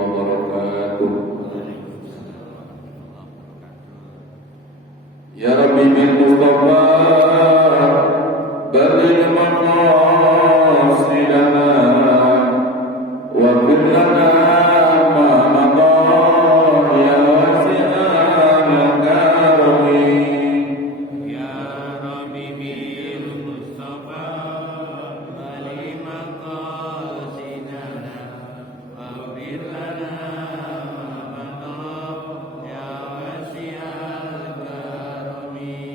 wabarakatuh. Ya Rabbi bil Mustafa balil maqasidana wa bil lana ma mada ya wasi'al karami. Ya Rabbi bil Mustafa balil maqasidana wa bil lana ma mada ya wasi'al karami.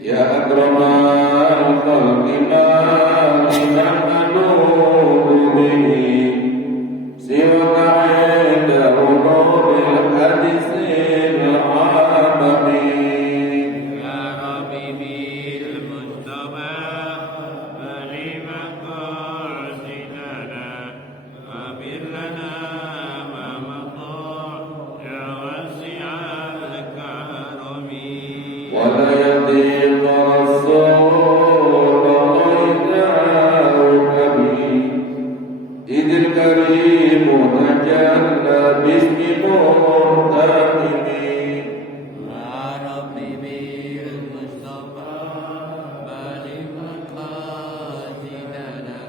Ya akramal khalqi ma nahnu bihi siwaka inda hulul hadisil amami. Ya Rabbi bil Mustafa balil maqasidana wa bil lana ma mada ya wasi'al karami. Wa la yadiq rasul qaida'ukabi idil karimu tajalla bismi muntaqimi. Ya Rabbi bil Mustafa balil maqasidana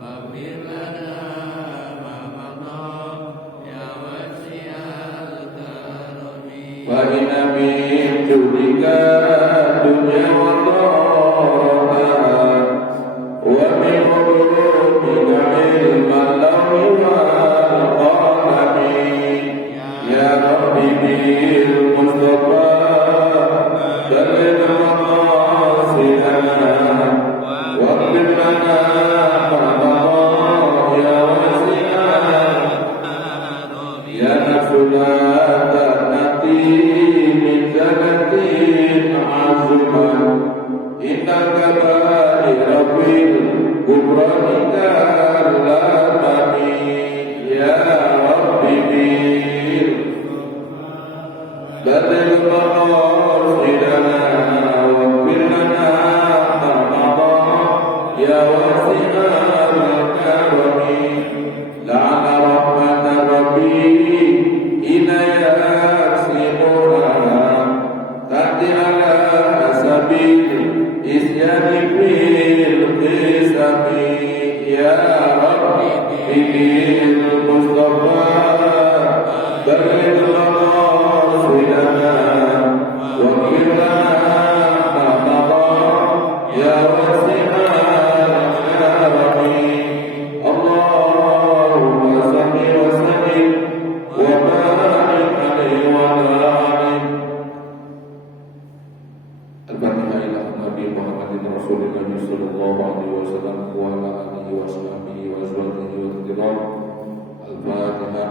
wa bil lana ma mada ya wasi'al karami. Wa inna min judika dunya wa darataha wa min ulumika ilman lawi wal qalami. Ya Rabbi bil Mustafa balil maqasidana wa bil lana ma mada ya wasi'al. Ya nafsuna ta'nati min zanatin azuman innal kabaira fil kufranika lamami. Ya Rabbi bil balil maqasidana wa bil lana ma mada ya wasi'al karami. La'ana rahmatan rabbi inayasimuha tati ala sabil isyani fil qisami. Ya Rabbi bil Mustafa balil maqasidana wa bil lana ma mada ya wasi'al karami. Allahumma salli wa sallim wa barik alaihi wa ala alihi. Al-Fatihah ila Nabi Muhammadin Rasulillah sallallahu alaihi wasallam wa ala alihi wa sahbihi wa azwajihi wa kiram. Al-Fatihah.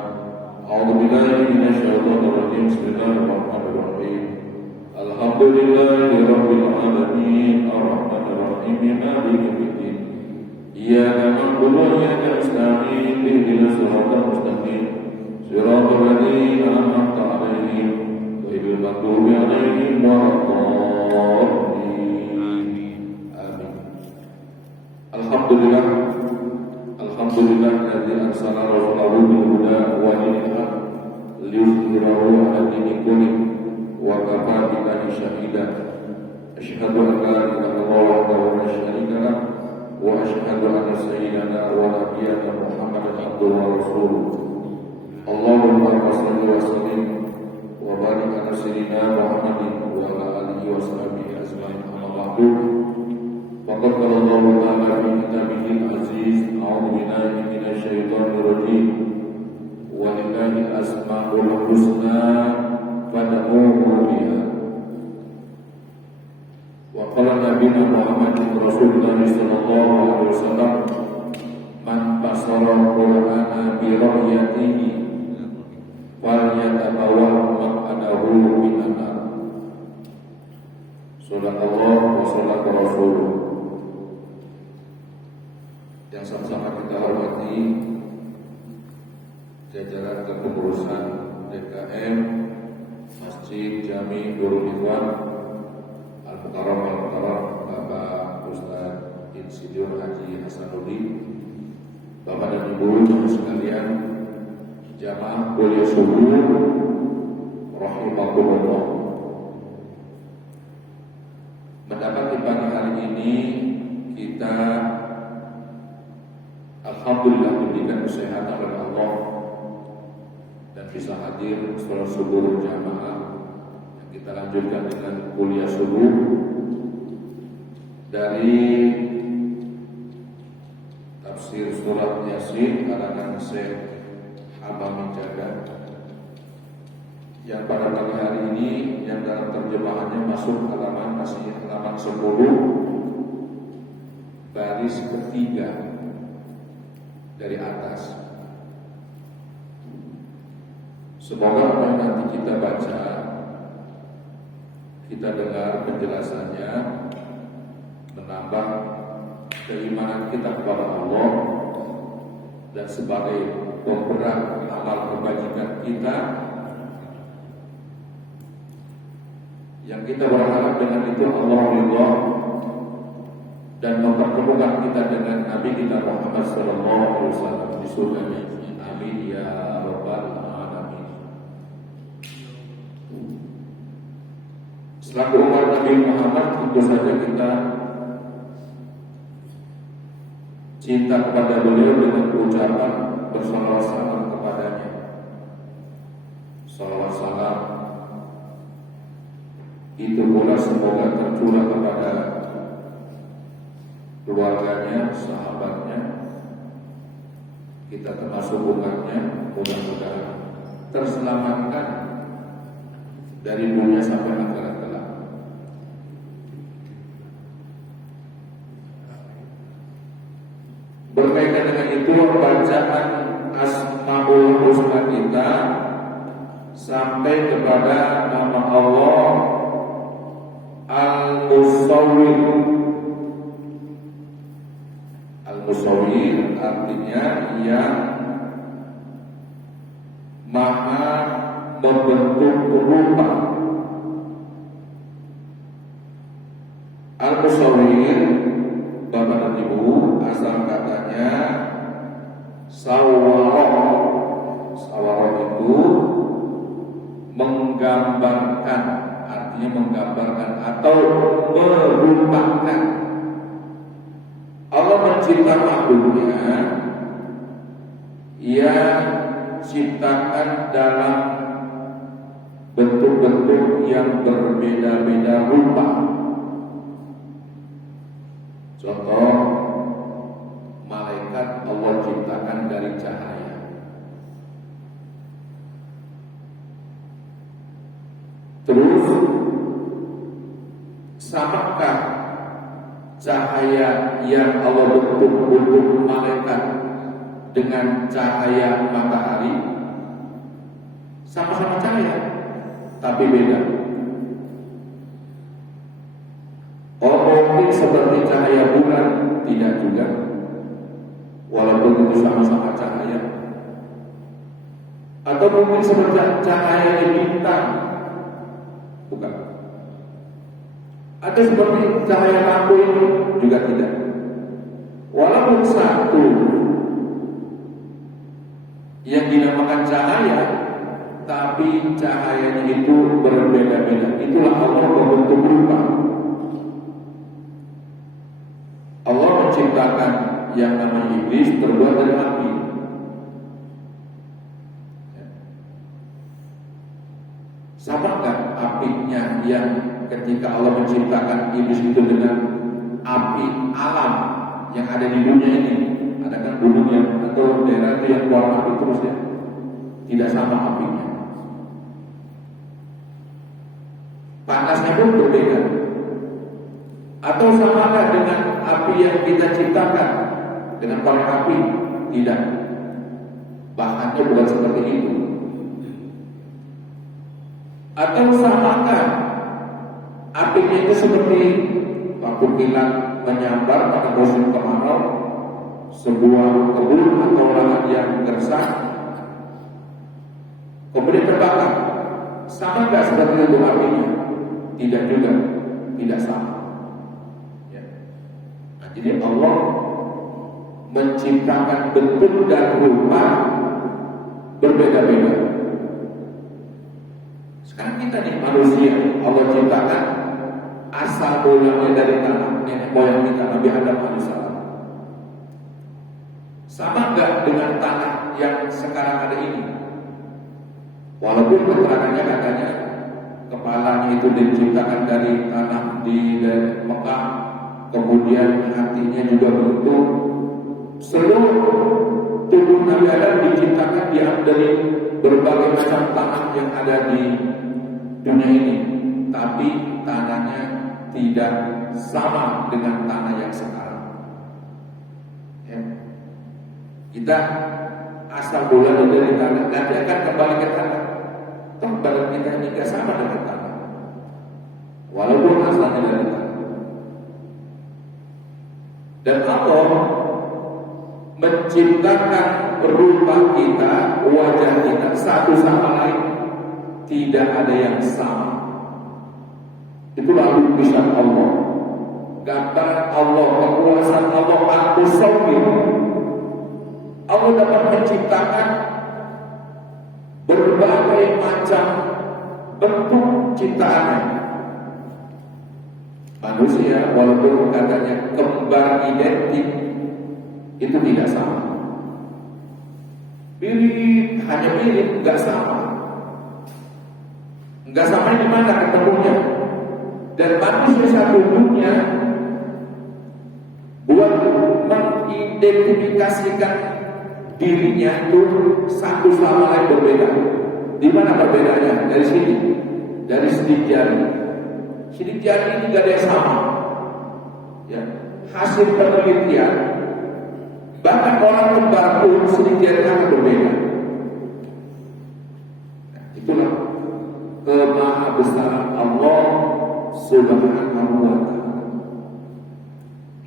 A'udzu billahi minasy syaithanir rajim. Bismillahirrahmanirrahim. Alhamdulillahi rabbil alamin arrahmanir rahim maliki yaumiddin. Iyyaka na'budu wa iyyaka nasta'in ihdinas siratal mustaqim siratal ladzina an'amta 'alaihim ghairil maghdubi 'alaihim waladdallin. Amin. Alhamdulillah alladzi arsala rasulahu bil huda wa dinil haq liyudhhirahu 'ala dini kulli wa kafa billahi shahida. Asyhadu an la ilaha illallah wahdahu la syarika lah wa asyhadu anna sayyidana wa nabiyyana Muhammadan abduhu wa rasuluh. Allahumma shalli wa sallim wa barik ala sayyidina Muhammadin wa ala alihi wa sahbihi ajma'in. Amma ba'du. Faqad qala Allah ta'ala fi kitabihil aziz, a'udzu billahi minasy syaithanir rajim. Wa lillahi asmaul husna fad'uuhu biha. Wa qala nabiyuna Muhammadin Rasulullah sallallahu alaihi wasallam man basara Qur'ana bi ra'yatihi falyatabawwa maq'adahu minan nar. Sadaqallah wa sadaqa Rasulullah. Yang sama-sama kita hormati jajaran kepengurusan DKM Masjid Jami Nurul Ikhwan Al-Mukarram Bapak Ustaz Insinyur Haji Hasanuddin, Bapak dan Ibu sekalian, jamaah kuliah subuh rahimakumullah. Mendapati pagi hari ini kita alhamdulillah diberikan kesehatan oleh Allah dan bisa hadir sholat subuh jamaah. Kita lanjutkan dengan kuliah subuh dari tafsir surat Yasin karangan Syekh Hamami Jaga, yang pada pagi hari ini yang dalam terjemahannya masuk halaman 10 baris ketiga dari atas. Semoga apa yang nanti kita baca, kita dengar penjelasannya, menambah keimanan kita kepada Allah dan sebagai pemberat amal kebajikan kita, yang kita berharap dengan itu Allah ridha dan mempertemukan kita dengan Nabi kita Muhammad SAW di surganya. Amin ya rabbal alamin. Selaku umat Nabi Muhammad, tentu saja kita cinta kepada beliau dengan ucapan bersalawat salam kepadanya. Salawat salam itu pula semoga tercurah kepada keluarganya, sahabatnya, kita termasuk umatnya, mudah-mudahan terselamatkan dari dunia sampai akhirat kelak. Berkaitan dengan itu, bacaan Asmaul Husna kita sampai kepada nama Allah Al-Musawwir. Al-Musawwir artinya yang maha membentuk rupa. Al-Musawwir, Bapak dan Ibu, asal katanya sawara. Sawara itu menggambarkan, artinya menggambarkan atau merupakan. Allah mencipta makhluknya, Ia ciptakan dalam bentuk-bentuk yang berbeda-beda rupa. Contoh, malaikat Allah ciptakan dari cahaya. Terus, samakah cahaya yang Allah bentuk untuk malaikat dengan cahaya matahari? Sama-sama cahaya, tapi beda. Oh, mungkin seperti cahaya bulan? Tidak juga, walaupun itu sama-sama cahaya. Atau mungkin seperti cahaya bintang? Bukan. Atau seperti cahaya lampu ini? Juga tidak. Walaupun satu yang dinamakan cahaya, tapi cahayanya itu berbeda-beda. Itulah Allah membentuk rupa. Allah menciptakan yang namanya iblis terbuat dari api. Samakah apinya yang ketika Allah menciptakan iblis itu dengan api alam yang ada di dunia ini? Ada kan gunung yang atau daerah itu yang keluar api terus ya? Tidak sama apinya. Panasnya pun berbeda. Atau samakah dengan api yang kita ciptakan dengan korek api? Tidak. Bahannya bukan seperti itu. Atau samakah apinya itu seperti waktu kilat menyambar pada musim kemarau sebuah kebun atau lahan yang gersang, kemudian terbakar? Sama nggak seperti itu apinya? Tidak juga, tidak sama. Ya. Nah, jadi Allah menciptakan bentuk dan rupa berbeda-beda. Sekarang kita nih manusia, Allah ciptakan asal mulanya dari tanah, nenek moyang kita Nabi Adam alaihissalam. Sama enggak dengan tanah yang sekarang ada ini? Walaupun keterangannya katanya kepalanya itu diciptakan dari tanah di Mekah, kemudian hatinya juga begitu. Seluruh tubuh Nabi Adam diciptakan dari berbagai macam tanah yang ada di dunia ini, tapi tanahnya tidak sama dengan tanah yang sekarang. Ya. Kita asal bulan dari tanah, nanti akan kembali ke tanah. Toh badan kita ini tidak sama dengan tanah, walaupun asalnya dari tanah. Dan Allah menciptakan rupa kita, wajah kita satu sama lain, tidak ada yang sama. Itulah lukisan Allah, gambaran Allah, kekuasaan Allah, Al-Musawwir. Allah dapat menciptakan berbagai macam bentuk ciptaannya. Manusia walaupun katanya kembar identik, itu tidak sama. Mirip, hanya mirip, nggak sama. Nggak sama di mana ketemunya. Dan manusia satu dunia buat mengidentifikasikan dirinya itu satu sama lain berbeda. Di mana perbedaannya? Dari sini, dari sidik jari. Sidik jari ini nggak ada yang sama. Ya, hasil penelitian, bahkan orang kembar pun sidik jari akan berbeda. Nah, itulah kemahabesaran Allah Subhanahu wa ta'ala.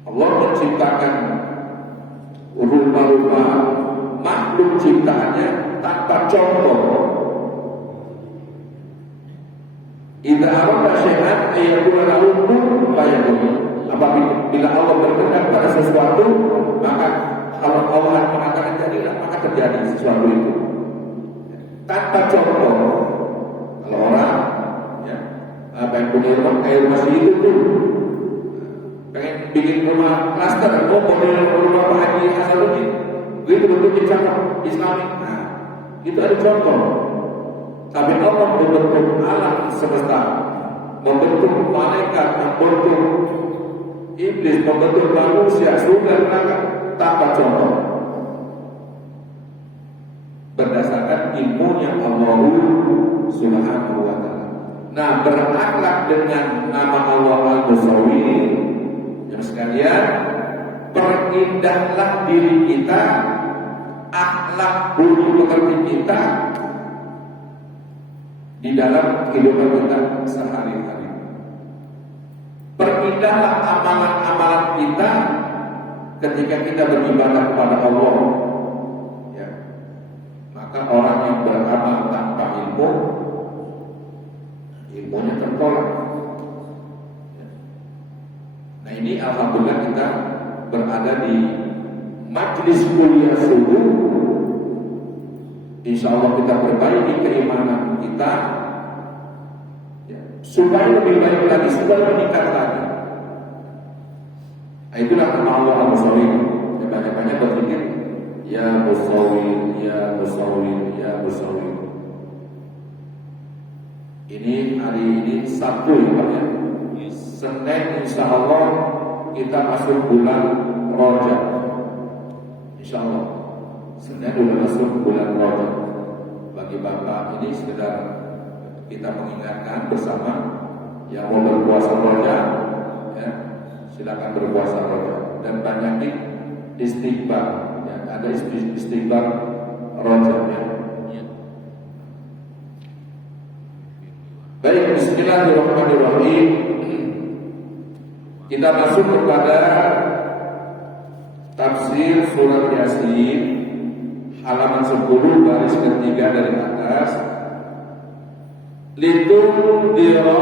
Allah menciptakan rupa-rupa makhluk ciptaannya tanpa contoh. Idza arada syai'an ayakuna lahu kun fayakun. Apabila Allah berkehendak pada sesuatu, maka kalau Allah mengatakan jadilah, maka terjadi sesuatu itu tanpa contoh. Kalau orang pengen punya rumah kayak rumah itu tuh, pengen bikin rumah klaster, model rumah Pak Haji Hasanuddin, itu bentuknya cakep Islami. Nah, itu ada contoh. Tapi Allah membentuk alam semesta, membentuk malaikat, membentuk iblis, membentuk manusia, surga neraka tanpa contoh. Berdasarkan ilmunya Allah Subhanahu wa ta'ala. Nah, berakhlak dengan nama Allah Al-Musawwir, yang sekalian, perindahlah diri kita, akhlak budi pekerti kita di dalam kehidupan kita sehari-hari. Perindahlah amalan-amalan kita ketika kita beribadah kepada Allah. Ya. Maka orang yang beramal tanpa ilmu, ilmunya tertolak. Nah, ini alhamdulillah kita berada di majlis kuliah subuh. Insya Allah kita perbaiki keimanan kita, ya, supaya lebih baik lagi, supaya meningkat lagi. Nah, itulah nama Allah Al-Musawwir. Banyak-banyak berpikir, ya Musawwir, ya Musawwir, ya Musawwir. Ini hari ini Sabtu ya Pak ya. Senin insya Allah kita masuk bulan Rajab. Insya Allah Senin sudah masuk bulan Rajab. Bagi Bapak ini sekedar kita mengingatkan bersama yang mau berpuasa Rajab, ya, silakan berpuasa Rajab dan banyakin istighfar. Ya, ada istighfar Rajab ya. Baik, bismillahirrahmanirrahim. Kita masuk kepada tafsir surat Yasin halaman 10 baris ketiga dari atas. Litundira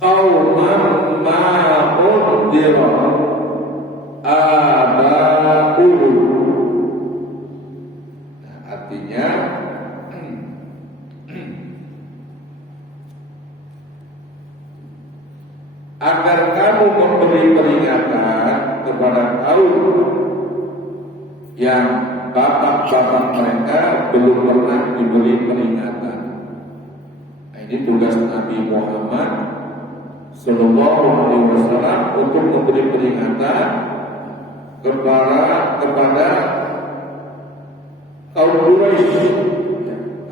qauman ma undira aba'uhum agar kamu memberi peringatan kepada kaum yang bapak-bapak mereka belum pernah diberi peringatan. Nah, ini tugas Nabi Muhammad Sallallahu Alaihi Wasallam untuk memberi peringatan kepada kaum Quraisy,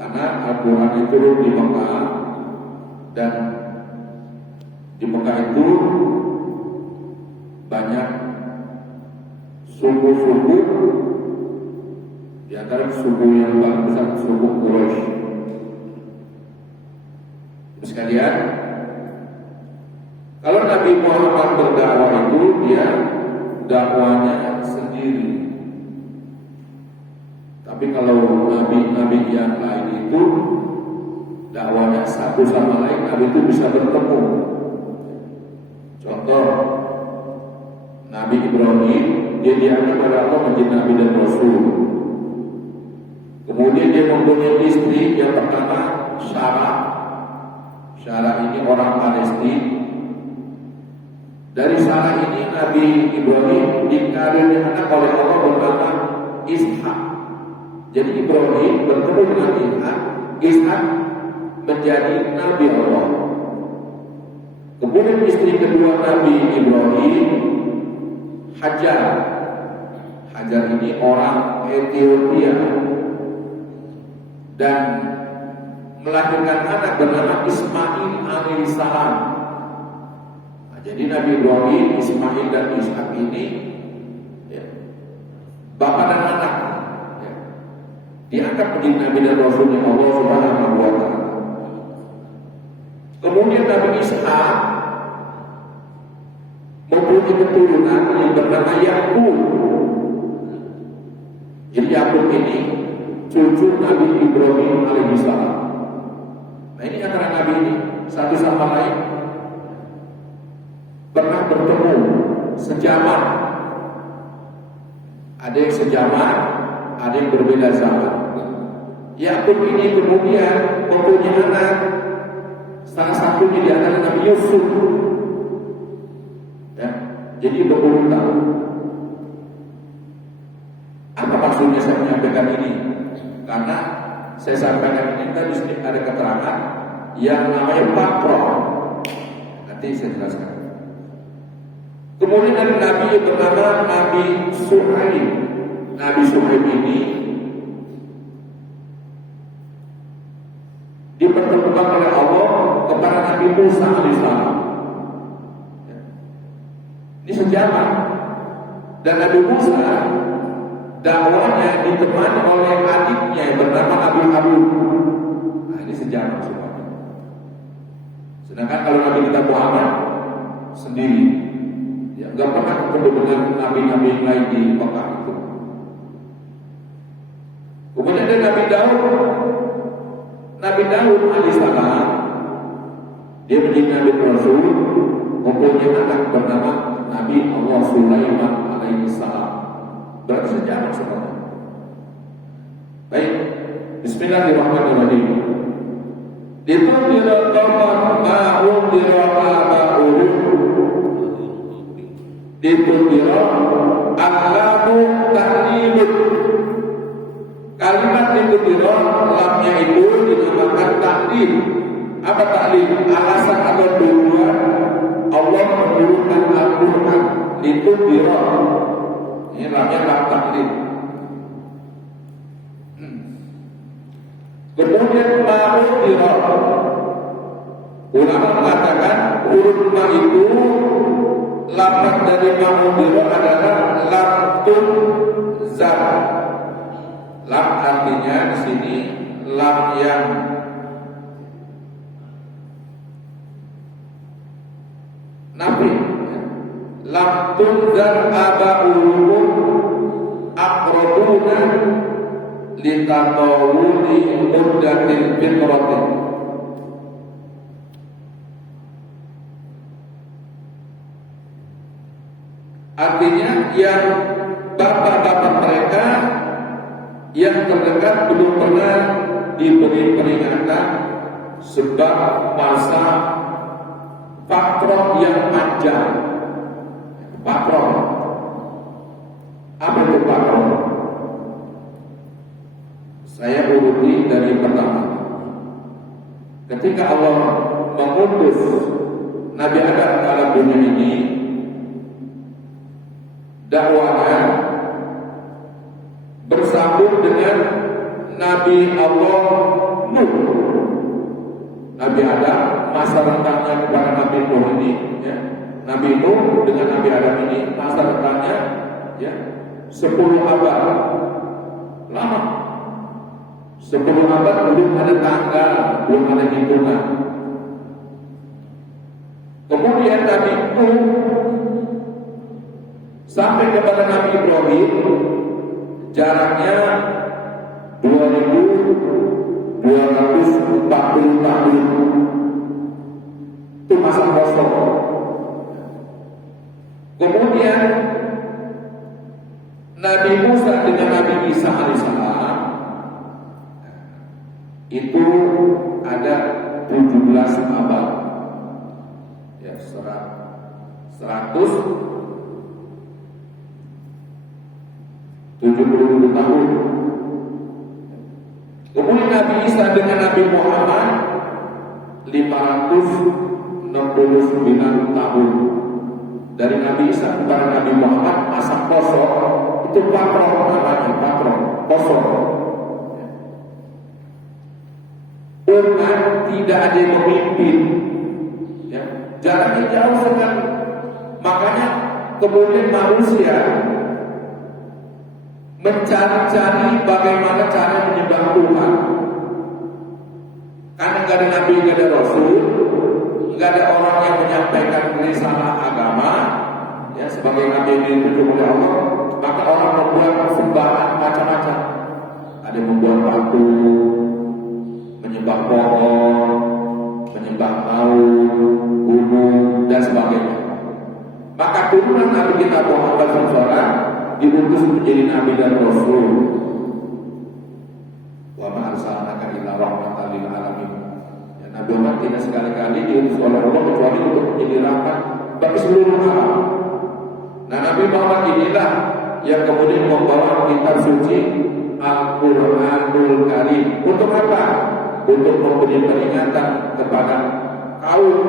karena Al-Quran itu turun di Mekah, dan di Mekah itu banyak suku-suku, di antara suku yang paling besar suku Quraisy. Sekalian, kalau Nabi Muhammad berdakwah itu dia dakwanya sendiri. Tapi kalau nabi-nabi yang lain itu dakwanya satu sama lain, nabi itu bisa bertemu. Contoh, Nabi Ibrahim, dia diangkat oleh Allah menjadi nabi dan rasul. Kemudian dia mempunyai istri yang pertama Sarah. Sarah ini orang Palestina. Dari Sarah ini Nabi Ibrahim dikaruniai anak oleh Allah bernama Ishak. Jadi Ibrahim bertemu dengan Ishak menjadi Nabi Allah. Kemudian istri kedua Nabi Ibrahim, Hajar. Hajar ini orang Ethiopia dan melahirkan anak bernama Ismail alaihissalam. Nah, jadi Nabi Ibrahim, Ismail dan Ishak ini ya, bapak dan anak ya, diangkat menjadi Nabi dan Rasulnya Allah Subhanahu wa Ta'ala. Kemudian Nabi Ishak mempunyai keturunan yang bernama Yakub. Jadi Yakub ini cucu Nabi Ibrahim alaihissalam. Nah, ini antara Nabi ini satu sama lain pernah bertemu sejaman. Ada yang sejaman, ada yang berbeda zaman. Yakub ini kemudian mempunyai anak, salah satunya di antara Nabi Yusuf. Ya, jadi berurutan. Apa maksudnya saya menyampaikan ini? Karena saya sampaikan ini tadi sedikit ada keterangan yang namanya pakro. Nanti saya jelaskan. Kemudian ada Nabi yang bernama Nabi Suhaib. Nabi Suhaib ini dipertemukan oleh Allah kepada Nabi Musa alaihissalam. Ini sejarah. Dan Nabi Musa dakwahnya ditemani oleh adiknya yang bernama Nabi Harun. Nah, ini sejarah semuanya. Sedangkan kalau Nabi kita Muhammad sendiri, ya nggak pernah ketemu dengan nabi-nabi yang lain di Mekah itu. Kemudian ada Nabi Daud. Nabi Daud alaihissalam, dia menjadi Nabi Rasul, mempunyai anak bernama Nabi Allah Sulaiman alaihissalam. Berarti sejarah semuanya. Baik, Bismillahirrahmanirrahim. Ditundira qawman ma'undira aba'uhum. Ditundira Allamu ta'lilun. Kalimat ditundira lamnya itu dinamakan ta'lil. Apa ta'lil? Alasan atau tujuan Allah menurunkan Al-Quran. Ditundira. Ini namanya lam taklid. Kemudian ma'udhira. Ulama mengatakan huruf ma itu lafaz dari ma'udhira adalah lam tunzar. Lam artinya di sini lam yang nafi. Lam tunzar aba'uluhum aqrabuna litatawuli muddatil fitratin. Artinya yang bapak-bapak mereka yang terdekat belum pernah diberi peringatan sebab masa Pakrom yang panjang. Pakrom. Apa itu pakrom? Saya uruti dari pertama. Ketika Allah mengutus Nabi Adam ke alam dunia ini, dakwahnya bersambung dengan Nabi Allah Nuh. Nabi Adam, masa rentangnya kepada Nabi Nuh ini, ya. Nabi Nuh dengan Nabi Adam ini masa rentangnya, ya, 10 abad. Lama. 10 abad belum ada tanggal, belum ada hitungan. Kemudian Nabi Nuh sampai kepada Nabi Ibrahim jaraknya 2240 tahun. Itu masa kosong. Kemudian Nabi Musa dengan Nabi Isa alaihissalam itu ada 17 abad. Ya, 170 tahun. Kemudian Nabi Isa dengan Nabi Muhammad 569 tahun. Dari Nabi Isa kepada Nabi Muhammad masa kosong itu pakrom namanya, pakrom kosong. Umat tidak ada yang memimpin, ya, jaraknya jauh sekali. Makanya kemudian manusia mencari-cari bagaimana cara menyembah Tuhan. Karena nggak ada nabi, nggak ada rasul, nggak ada orang yang menyampaikan risalah agama, ya, sebagai nabi yang ditunjuk oleh Allah, maka orang membuat sembahan macam-macam. Ada yang membuat patung, menyembah pohon, menyembah maut, gunung, dan sebagainya. Maka turunan Nabi kita Muhammad SAW diutus menjadi nabi dan rasul. Wa ma arsalnaka illa rahmatan lil alamin. Ya, Nabi Muhammad tidak sekali-kali diutus oleh Allah kecuali untuk menjadi rahmat bagi seluruh alam. Nah, Nabi Muhammad inilah yang kemudian membawa kitab suci Al-Qur'anul Karim. Untuk apa? Untuk memberi peringatan kepada kaum,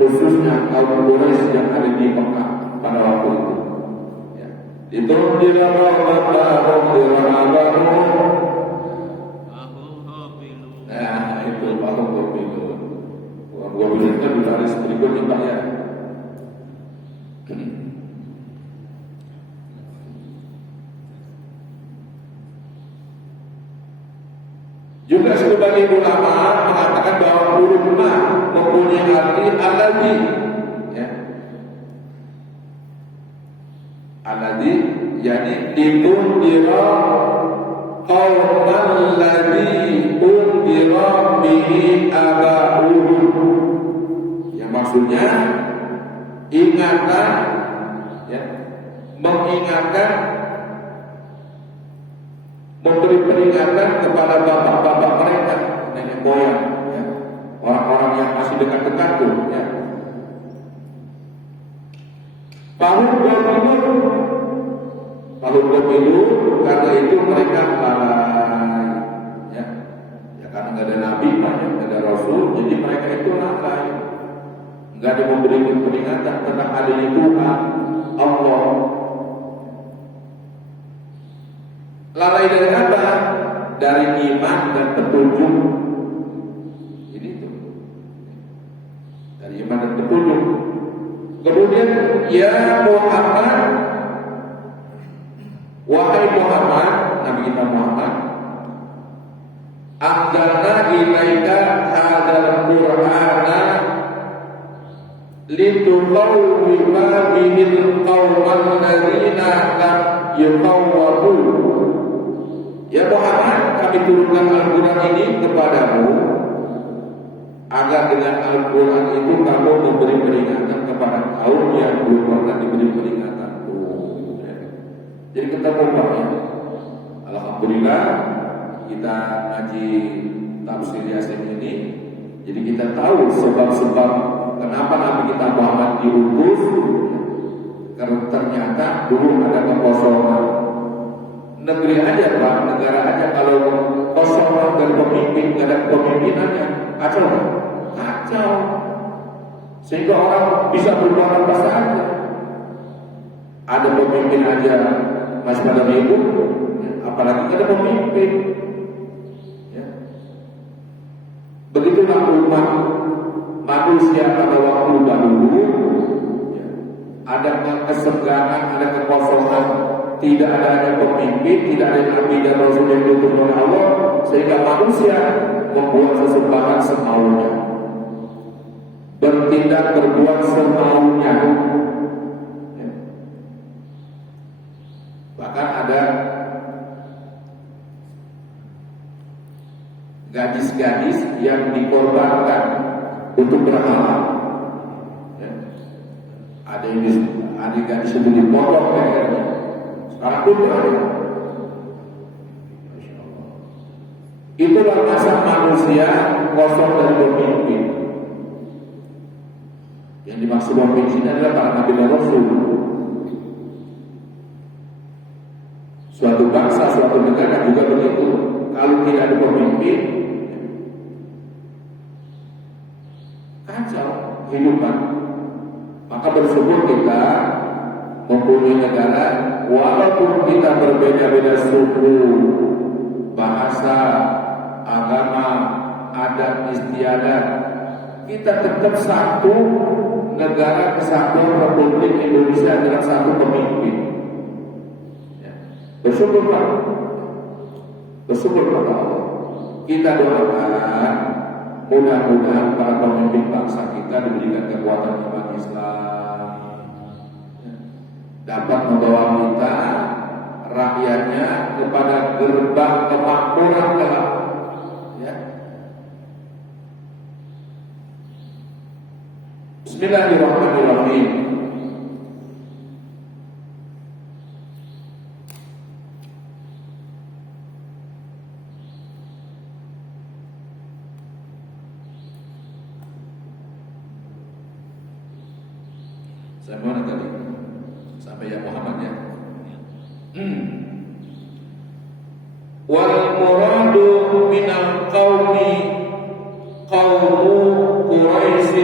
khususnya kaum Quraisy yang ada di Mekah pada waktu itu. Itu nah, itu Pak Gobilu. Gobilu itu di baris berikutnya Pak, ya. Juga sebagian ulama mengatakan bahwa huruf ma mempunyai arti alladzi, ya. Alladzi yani ditundira qauman ladzi undira bihi aba'uhum. Yang maksudnya ingatan, ya, mengingatkan, memberi peringatan kepada bapak-bapak mereka, nenek moyang, ya, orang-orang yang masih dekat-dekat tuh, ya. Tahun pemilu, karena itu mereka lalai, ya, ya, karena nggak ada nabi, nggak ada rasul, jadi mereka itu lalai, nggak ada memberi peringatan tentang adanya Tuhan Allah. Lalai dari apa? Dari iman dan petunjuk. Ini tuh, dari iman dan petunjuk. Kemudian, ya Muhammad, wahai Muhammad, Nabi kita Muhammad, anzalna ilaika hadzal qur'ana lituqawwima bihil qauman ladzina lam yuqawwatu. Ya Muhammad, kami turunkan Al-Quran ini kepadamu agar dengan Al-Quran itu kamu memberi peringatan kepada kaum yang belum pernah diberi peringatan. Jadi kita kompak, ya. Alhamdulillah kita ngaji tafsir Yasin ini, jadi kita tahu sebab-sebab kenapa Nabi kita Muhammad diutus? Karena ternyata dulu ada kekosongan. Negeri aja Pak, negara aja kalau kosong dan pemimpin, gak ada pemimpinannya, kacau. Kacau. Sehingga orang bisa berbuat apa saja. Ada pemimpin aja masih pada ribut, apalagi ada pemimpin. Ya. Begitulah umat manusia pada waktu dahulu. Ya. Ada kesenggangan, ada kekosongan, tidak adanya pemimpin, tidak ada nabi dan rasul yang diutus oleh Allah, sehingga manusia membuat sesembahan semaunya, bertindak berbuat semaunya. Ya. Bahkan ada gadis-gadis yang dikorbankan untuk berhala. Ya. Ada gadis itu dipotong lehernya. Sekarang pun ada. Itulah masa manusia kosong dari pemimpin. Yang dimaksud pemimpin adalah para nabi dan rasul. Suatu bangsa, suatu negara juga begitu. Kalau tidak ada pemimpin, kacau kehidupan. Maka bersyukur kita mempunyai negara, walaupun kita berbeda-beda suku, bahasa, agama, adat istiadat, kita tetap satu negara, kesatuan Republik Indonesia dengan satu pemimpin. Ya. Bersyukur Pak. Bersyukur kepada Allah. Kita doakan mudah-mudahan para pemimpin bangsa kita diberikan kekuatan iman Islam, dapat membawa kita rakyatnya kepada gerbang kemakmuran kelak. Ya. Bismillahirrahmanirrahim. Saya mana tadi? Sampai ya Muhammad ya. Wal muradu minal qaumi qaumu Quraisy.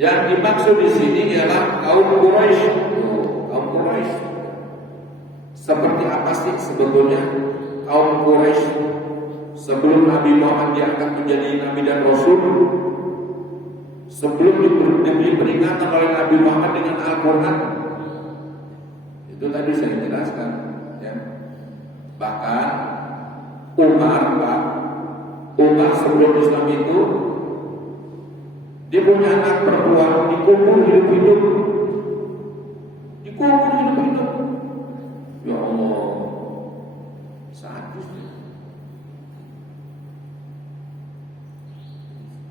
Yang dimaksud di sini ialah kaum Quraisy. Kaum Quraisy. Seperti apa sih sebetulnya kaum Quraisy sebelum Nabi Muhammad diangkat menjadi nabi dan rasul? Sebelum diberi peringatan oleh Nabi Muhammad dengan Al-Quran, itu tadi saya jelaskan. Ya. Bahkan Umar sebelum Islam itu dia punya anak perempuan dikubur hidup-hidup, Ya Allah, sadis.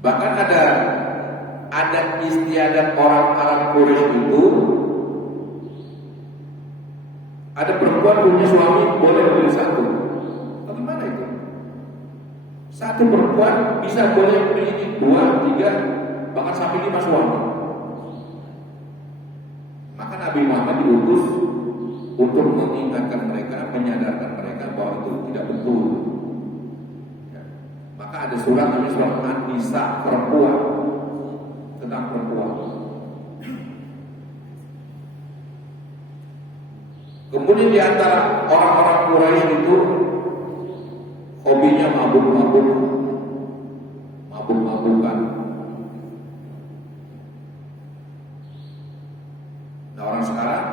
Bahkan ada adat istiadat orang Arab Quraisy itu, ada perempuan punya suami boleh lebih satu. Bagaimana itu? Satu perempuan bisa boleh memiliki 2, 3, bahkan sampai 5 suami. Maka Nabi Muhammad diutus untuk mengingatkan mereka, menyadarkan mereka bahwa itu tidak betul. Ya. Maka ada surat namanya surat An-Nisa, perempuan, tentang perempuan. Kemudian di antara orang-orang Quraisy itu hobinya mabuk-mabukan. Nah, orang sekarang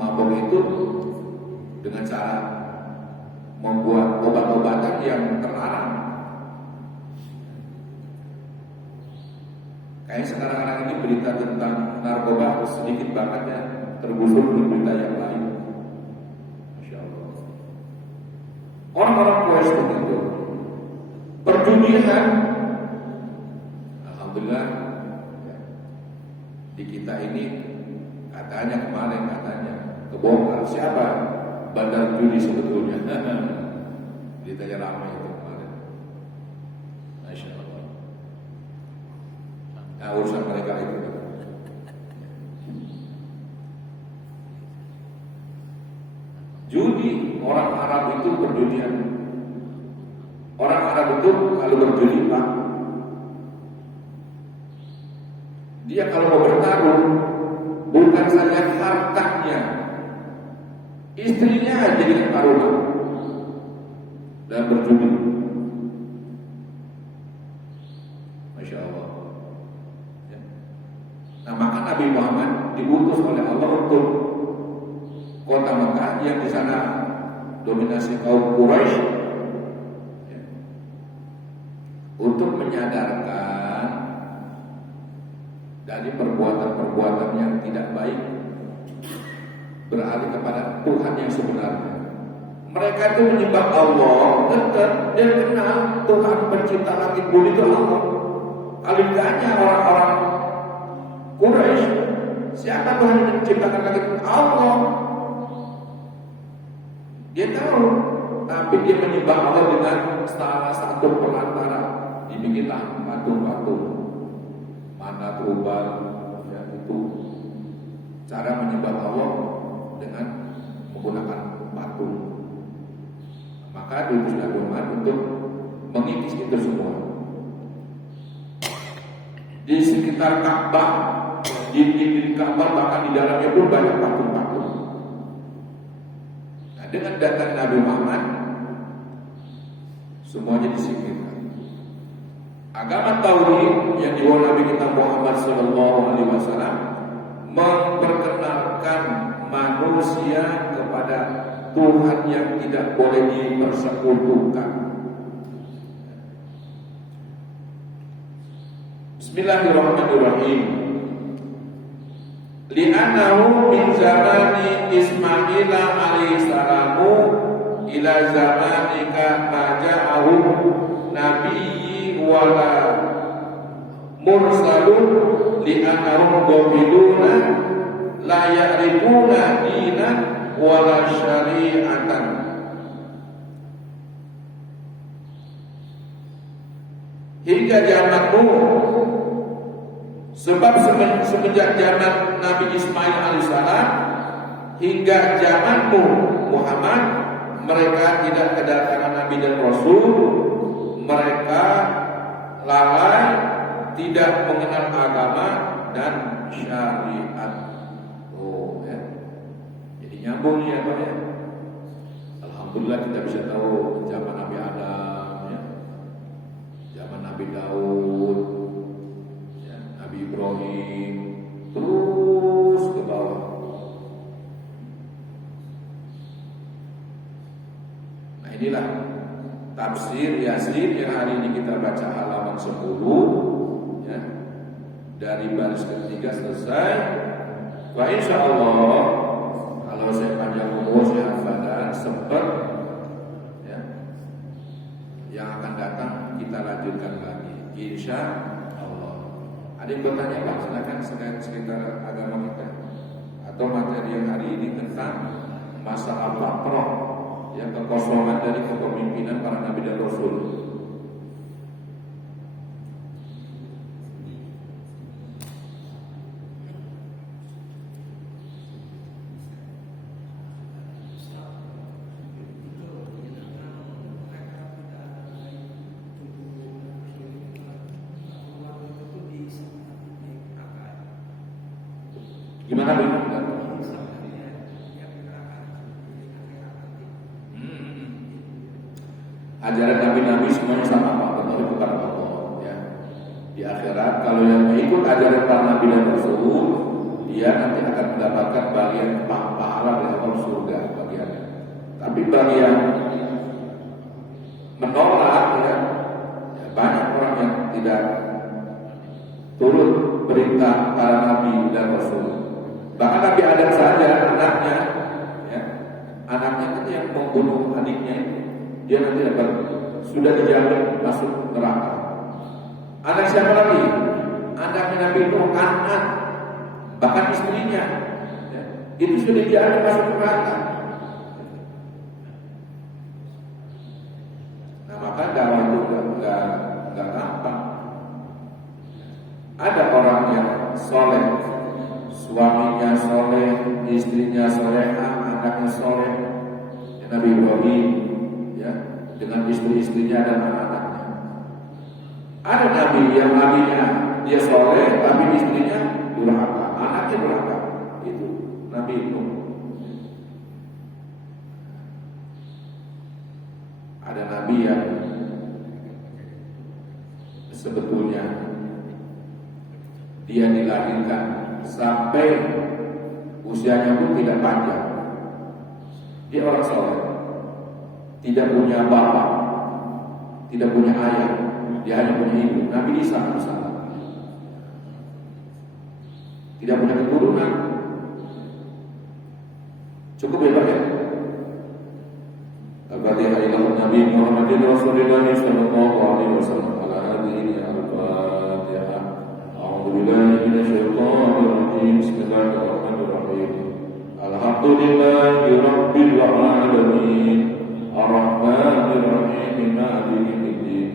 mabuk itu dengan cara membuat obat-obatan yang terlarang. Kayak sekarang ini berita tentang narkoba sedikit banget ya, tergusur di berita yang lain. Masya Allah. Orang-orang Quraisy begitu. Perjudian, alhamdulillah ya, di kita ini katanya kemarin kebongkar siapa bandar judi sebetulnya. Beritanya ramai itu kemarin. Masya Allah. Nah, urusan mereka itu. Judi, orang Arab itu perjudian. Orang Arab itu kalau berjudi, Pak, dia kalau mau bertarung bukan saja hartanya, istrinya jadi taruhan dan berjudi. Masya Allah. Ya. Nah, maka Nabi Muhammad diutus oleh Allah untuk kota Mekah yang di sana dominasi kaum Quraisy, ya, untuk menyadarkan dari perbuatan-perbuatan yang tidak baik, beralih kepada Tuhan yang sebenarnya. Mereka itu menyembah Allah, tetap dia kenal Tuhan pencipta langit bumi itu Allah. Kalau ditanya orang-orang Quraisy, siapa Tuhan yang menciptakan langit? Allah. Dia tahu, tapi dia menyembah Allah dengan salah satu perantara. Dibikinlah patung-patung, mana berubah, ya, itu cara menyembah Allah dengan menggunakan patung. Maka diutus Nabi Muhammad untuk mengikis itu semua. Di sekitar Ka'bah, di Ka'bah bahkan di dalamnya pun banyak patung-patung. Nah, dengan datang Nabi Muhammad, semuanya disingkirkan. Agama tauhid yang dibawa Nabi kita Muhammad SAW memperkenalkan manusia kepada Tuhan yang tidak boleh dipersekutukan. Bismillahirrahmanirrahim. Li'annahu min zamani Ismail alaihissalamu ila zamanika maja'ahu nabiyyi wala mursalun li'annahum ghafiluna la ya'rifuna dinan wala syari'atan. Hingga zaman Nuh, sebab semenjak zaman Nabi Ismail alaihissalam hingga zaman Nuh Muhammad, mereka tidak kedatangan Nabi dan Rasul. Mereka lalai, tidak mengenal agama dan syariat. Oh ya, jadi nyambung ya Pak ya. Alhamdulillah kita bisa tahu zaman Nabi Adam, ya, zaman Nabi Daud, ya, Nabi Ibrahim, terus ke bawah. Nah, inilah tafsir Yasin yang hari ini kita baca halaman 10, ya, dari baris ketiga selesai. Wah, insya Allah kalau saya panjang umur, saya badan sempat, ya, yang akan datang kita lanjutkan lagi, insya Allah. Ada yang bertanya Pak? Silakan sekitar agama kita atau materi yang hari ini tentang masalah patroh, ya, kekosongan dari kepemimpinan para nabi dan rasul. Gimana Bu? Ajaran nabi-nabi semuanya sama Pak, kembali kepada Allah, ya. Di akhirat kalau yang mengikut ajaran para nabi dan rasul, dia nanti akan mendapatkan bagian pahala dari Allah, surga bagiannya. Tapi bagi yang menolak, ya, banyak orang yang tidak turut perintah para nabi dan rasul. Bahkan Nabi Adam saja anaknya, ya, anaknya kan yang membunuh adiknya, dia nanti dapat, sudah dijamin masuk neraka. Anak siapa lagi? Anaknya Nabi Nuh, Kanan, bahkan istrinya, ya, itu sudah dijamin masuk neraka. Nah, maka dakwah itu nggak Ada orang yang soleh, suaminya soleh, istrinya solehah, anaknya soleh. Nabi Ibrahim ya, dengan istri-istrinya dan anak-anaknya. Ada nabi yang nabinya dia soleh, tapi istrinya durhaka, anaknya durhaka. Itu Nabi Nuh. Ada nabi yang sebetulnya dia dilahirkan sampai usianya pun tidak panjang. Dia orang soleh, tidak punya bapak, tidak punya ayah, dia hanya punya ibu. Nabi Isa misalnya, tidak punya keturunan. Cukup ya Pak ya. Al-Fatihah ila Nabi Muhammadin Rasulullah sallallahu alaihi wasallam. Ala hadhihi al-Fatihah. A'udzu billahi minasyaitonir rajim. Bismillahirrahmanirrahim. Alhamdulillahi rabbil alamin. Ar-Rahmanir Rahim. Maliki yaumiddin.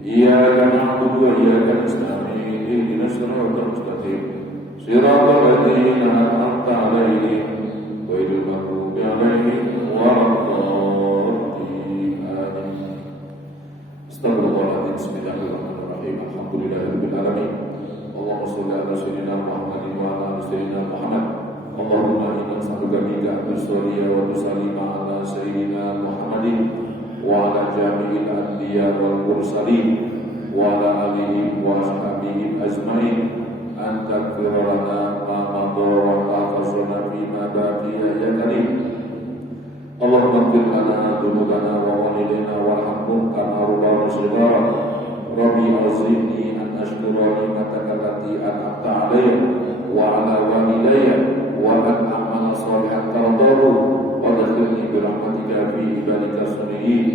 Iyyaka na'budu wa iyyaka nasta'in. Ihdinas siratal mustaqim. Siratal ladzina an'amta 'alaihim ghairil maghdubi 'alaihim waladdallin. Amin. Astagfirullahaladzim. Bismillahirrahmanirrahim. Alhamdulillahirabbil alamin. Allahumma shalli ala sayyidina Muhammadin wa ala ali sayyidina Muhammad. Allahumma inna nas'aluka bika an-nusriya wa tusallima ala sayyidina Muhammadin wa ala jami'il anbiya wal mursalin wa ala alihi wa ashabihi ajmain. An taghfir lana ma madha wa ta'fazna fi ma baqiya ya karim. Allahumma ighfir lana dhunubana wa walidayna warhamhum kama rabbayana shighara. Rabbi auzi'ni an ashkura ni'mataka allati an'amta 'alayya wa 'ala walidayya wa an a'mala shalihan tardahu wa adkhilni bi rahmatika fi ibadika shalihin.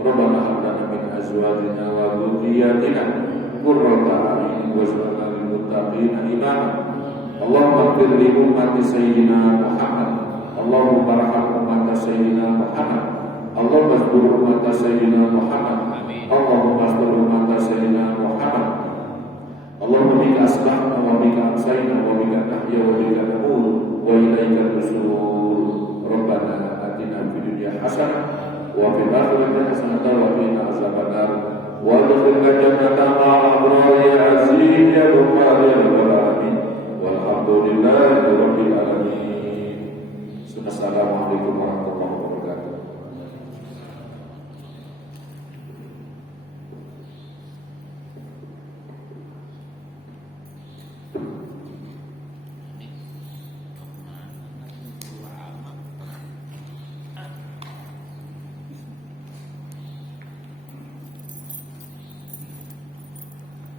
Rabbana hab lana min azwajina wa dhurriyyatina qurrata a'yunin waj'alna lil muttaqina imama. Allahumma ighfir li ummati sayyidina Muhammad. Allahumma arham ummata sayyidina Muhammad. Allahumma astur ummata sayyidina Muhammad. Allahumma astur ummata sayyidina Muhammad. Allahumma bika asbahna wa bika amsayna wa bika nahya wa bika namut wa ilaika nusur. Rabbana atina fid dunya hasanah wa fil akhirati hasanah wa qina azabannar. Wa adkhilna jannata ma'al abrar ya aziz ya ghaffar ya rabbal alamin. Walhamdulillahi rabbil alamin. Assalamualaikum warahmatullahi wabarakatuh.